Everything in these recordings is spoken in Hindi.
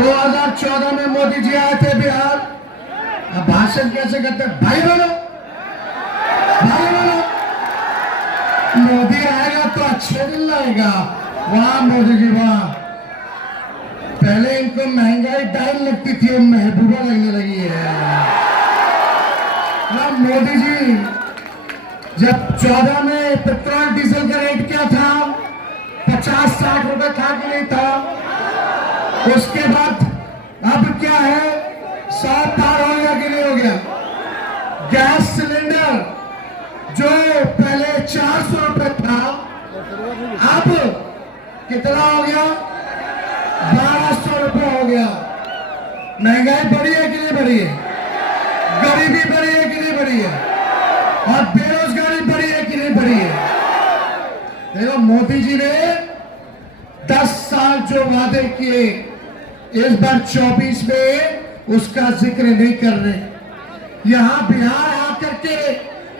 2014 में मोदी जी आए थे बिहार। अब भाषण कैसे करते हैं? भाई बोलो, भाई बोलो। मोदी आएगा तो अच्छे दिन लाएगा। वाह मोदी जी वाह। पहले इनको महंगाई डाल लगती थी, अब महबूबा लगने लगी है। ना मोदी जी, जब 14 में पेट्रोल डीजल का रेट क्या था? 50-60 रुपए था कि नहीं था? उसके बाद अब क्या है? 100 पार हो गया कि नहीं हो गया? गैस सिलेंडर जो पहले 400 रुपए था, अब कितना हो गया? 1200 रुपए हो गया। महंगाई बढ़ी है कि नहीं बढ़ी है? गरीबी बढ़ी है कि नहीं बढ़ी है? और बेरोजगारी बढ़ी है कि नहीं बढ़ी है? देखो मोदी जी ने 10 साल जो वादे किए, इस बार 24 में उसका जिक्र नहीं कर रहे। यहां बिहार आकर के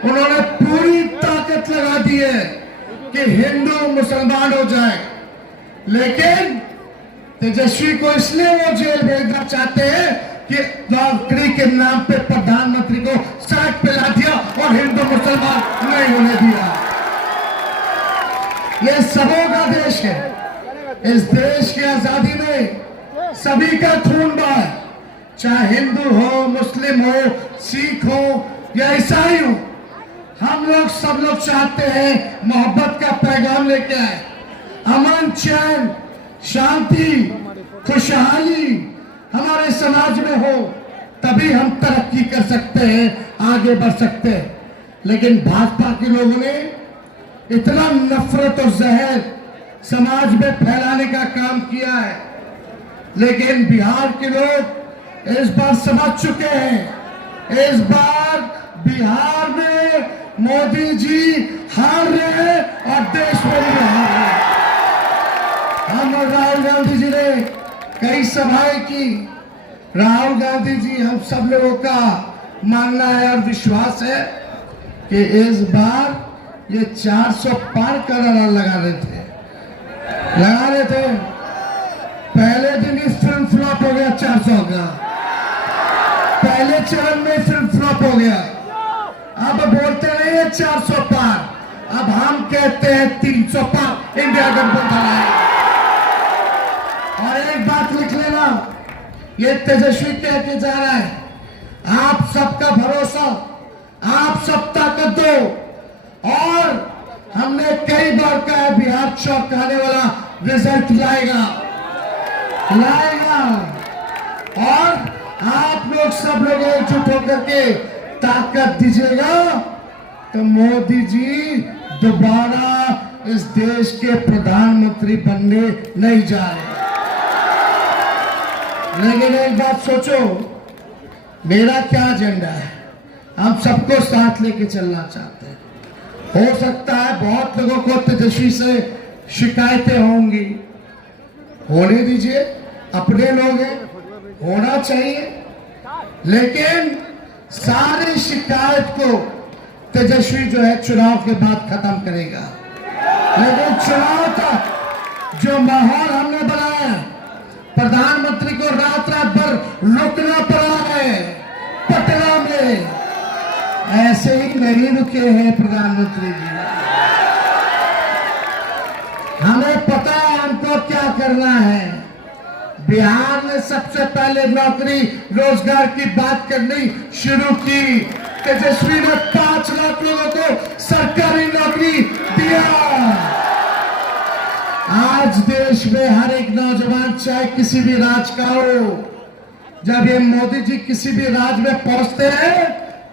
उन्होंने पूरी ताकत लगा दी है कि हिंदू मुसलमान हो जाए, लेकिन तेजस्वी को इसलिए वो जेल भेजना चाहते हैं कि नौकरी के नाम पे प्रधानमंत्री को सड़क पे ला दिया और हिंदू मुसलमान नहीं होने दिया। ये सबों का देश है। इस देश की आजादी में सभी का खून बहा है, चाहे हिंदू हो, मुस्लिम हो, सिख हो या ईसाई हो। हम लोग सब लोग चाहते हैं मोहब्बत का पैगाम लेके आए, अमन, चैन, शांति, खुशहाली हमारे समाज में हो, तभी हम तरक्की कर सकते हैं, आगे बढ़ सकते हैं। लेकिन भाजपा के लोगों ने इतना नफरत और जहर समाज में फैलाने का काम किया है, लेकिन बिहार के लोग इस बार समझ चुके हैं। इस बार बिहार में मोदी जी हार रहे हैं और देश में भी हार रहे हैं। हम और राहुल गांधी जी ने कई सभाएं की। राहुल गांधी जी, हम सब लोगों का मानना है और विश्वास है कि इस बार ये 400 पार का नारा लगा रहे थे। पहले दिन ही फिल्म फ्लॉप हो गया 400 का, पहले चरण में फिल्म फ्लॉप हो गया। अब बोलते नहीं है 400 पार, अब हम कहते हैं 300 पार इंडिया गठबंधन आएगा। और एक बात लिख लेना, ये तेजस्वी कह के जा रहा है, आप सबका भरोसा, आप सब ताकत दो। और हमने कई बार कहा है बिहार चौंकाने वाला रिजल्ट लाएगा। और आप लोग सब लोग एकजुट होकर के ताकत दीजिएगा तो मोदी जी दोबारा इस देश के प्रधानमंत्री बनने नहीं जा रहे। लेकिन एक बात सोचो, मेरा क्या एजेंडा है? हम सबको साथ लेके चलना चाहते हैं। हो सकता है बहुत लोगों को तेजस्वी से शिकायतें होंगी, होने दीजिए, अपने लोग हैं, होना चाहिए। लेकिन सारी शिकायत को तेजस्वी जो है चुनाव के बाद खत्म करेगा। लेकिन चुनाव तक जो माहौल हमने बनाया, प्रधानमंत्री को रात भर रुकना पड़ा है पटना में, ऐसे ही नहीं रुके हैं प्रधानमंत्री जी। हमें पता है हमको क्या करना है। बिहार ने सबसे पहले नौकरी रोजगार की बात करनी शुरू की। तेजस्वी ने 5 लाख लोगों को सरकारी नौकरी दिया। आज देश में हर एक नौजवान, चाहे किसी भी राज्य का हो, जब ये मोदी जी किसी भी राज्य में पहुंचते हैं,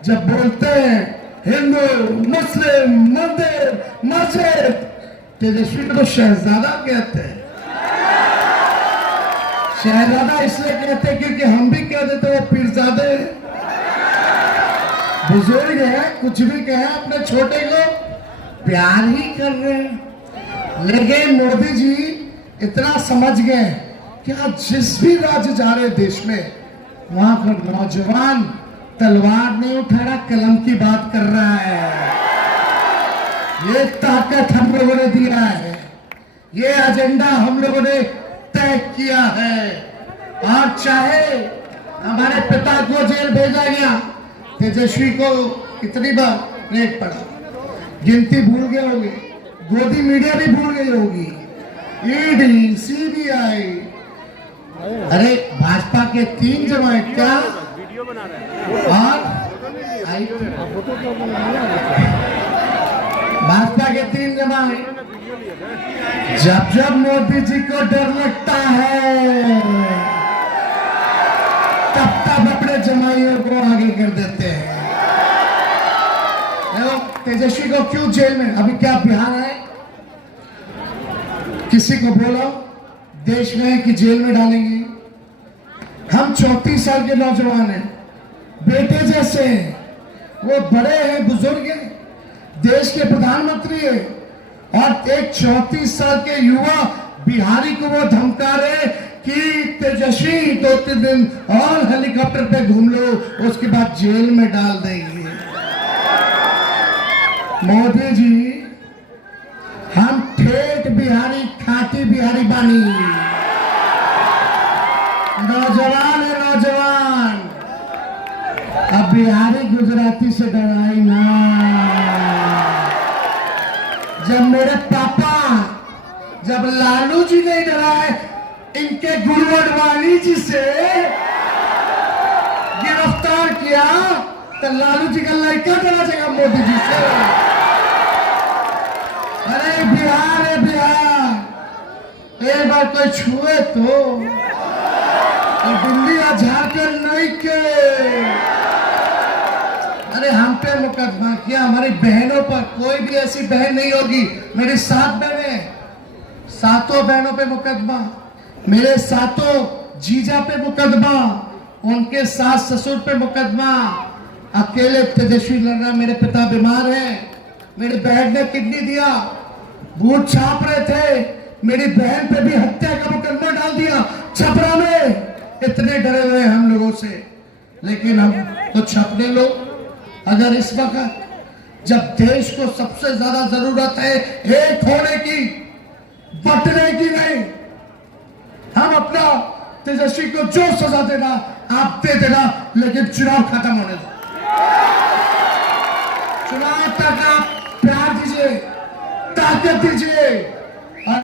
जब बोलते हैं हिंदू, मुस्लिम, मंदिर, मस्जिद, तेजस्वी को शहजादा कहते हैं। शहजादा इसलिए कहते हैं क्योंकि हम भी कह देते वो पीरजादे बुजुर्ग है, कुछ भी कहे, अपने छोटे को प्यार ही कर रहे हैं। लेकिन मोदी जी इतना समझ गए कि आज जिस भी राज्य जा रहे देश में, वहां का नौजवान तलवार नहीं उठा रहा, कलम की बात कर रहा है। ये ताकत हम लोगों ने दिया है, ये एजेंडा हम लोगों ने तय किया है। और चाहे हमारे पिता को जेल भेजा गया, तेजस्वी को कितनी बार रेट पड़ा, गिनती भूल गए होंगे, गोदी मीडिया भी भूल गई होगी, ईडी, सीबीआई। अरे भाजपा के 3 जमात क्या और भाजपा के 3 जमात। जब जब मोदी जी को डर लगता है तब तब अपने जमाइयों को आगे कर देते हैं। तेजस्वी को क्यों जेल में? अभी क्या बिहार है? किसी को बोलो देश में कि जेल में डालेंगे? हम 34 साल के नौजवान हैं, बेटे जैसे हैं, वो बड़े हैं, बुजुर्ग हैं, देश के प्रधानमंत्री है, और एक 34 साल के युवा बिहारी को वो धमका रहे कि तेजस्वी 2-3 दिन और हेलीकॉप्टर पे घूम लो, उसके बाद जेल में डाल देंगे। मोदी जी, हम ठेठ बिहारी, खाटी बिहारी बानी, नौजवान है नौजवान। अब बिहारी गुजराती से डराई ना। जब मेरे पापा, जब लालू जी नहीं डराए इनके गुरु अडवाणी जी से गिरफ्तार किया, तो लालू जी का लड़का डरा जाएगा मोदी जी से। अरे बिहार है बिहार, एक बार कोई छुए तो दिल्ली या झारखंड नहीं के। अरे हम पे मुकदमा किया, हमारी बहनों पर, कोई भी ऐसी बहन नहीं होगी, मेरी 7 बहनें, 7 बहनों पे मुकदमा, मेरे 7 जीजा पे मुकदमा, उनके सास ससुर पे मुकदमा, अकेले तेजस्वी लड़ रहा। मेरे पिता बीमार हैं, मेरी बहन ने किडनी दिया, बूथ छाप रहे थे, मेरी बहन पे भी हत्या का मुकदमा डाल दिया छपरा में। इतने डरे हुए हम लोगों से, लेकिन हम तो छपने लो। अगर इस वक्त जब देश को सबसे ज्यादा जरूरत है एक होने की, बटने की नहीं, हम अपना तेजस्वी को जो सजा देना आप दे देना, लेकिन चुनाव खत्म होने दो। चुनाव तक आप प्यार दीजिए, ताकत दीजिए।